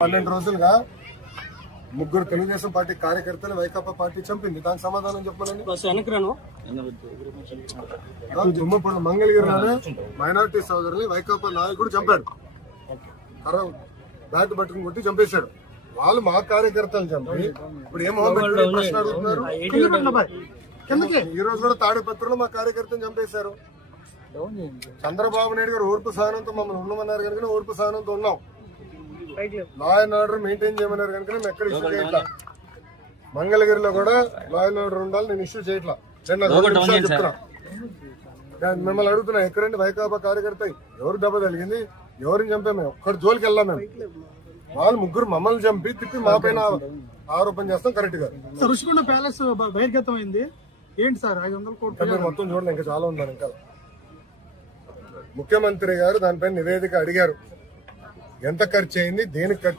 12 రోజులుగా ముగ్గురు తెలుగుదేశం పార్టీ కార్యకర్తలు వైకాపా పార్టీ చంపింది. దానికి సమాధానం చెప్పాలని తుమ్మపూడి మంగళగిరిలోనే మైనార్టీ సోదరుల్ని వైకాపా నాయకుడు చంపాడు. బ్యాట్ పట్టుకుని కొట్టి చంపేశాడు. వాళ్ళు మా కార్యకర్తలు చంపి ఇప్పుడు ఏం ప్రశ్న అడుగుతున్నారు. ఈ రోజు కూడా తాడిపత్రిలో మా కార్యకర్తను చంపేశారు. చంద్రబాబు నాయుడు గారు ఓర్పు సహనంతో మమ్మల్ని ఉండమన్నారు కనుక ఓర్పు సహనంతో ఉన్నాం. లా అండ్ ఆర్డర్ మెయింటైన్ చేయమన్నారు కనుక మేము ఎక్కడ ఇష్యూ చేయట్లా. మంగళగిరిలో కూడా లా అండ్ ఆర్డర్ ఉండాలి, నేను ఇష్యూ చేయట్లా. చెప్తున్నా, మిమ్మల్ని అడుగుతున్నా, ఎక్కడండి వైకాపా కార్యకర్త ఎవరు దెబ్బ తగిలింది, ఎవరిని చంపా? మేము ఒక్కడి జోలికి వెళ్ళాం. మేము వాళ్ళు ముగ్గురు మమ్మల్ని చంపి తిప్పి మా పైన ఆరోపణ చేస్తాం. కరెక్ట్ గా రుషికొండ ప్యాలెస్ బహిర్గతం అయింది ఏంటి సార్? 500 కోట్లు మొత్తం చూడలే, ఇంకా చాలా ఉందని. ఇంకా ముఖ్యమంత్రి గారు దానిపైన నివేదిక అడిగారు. ఎంత ఖర్చు అయింది, దేనికి ఖర్చు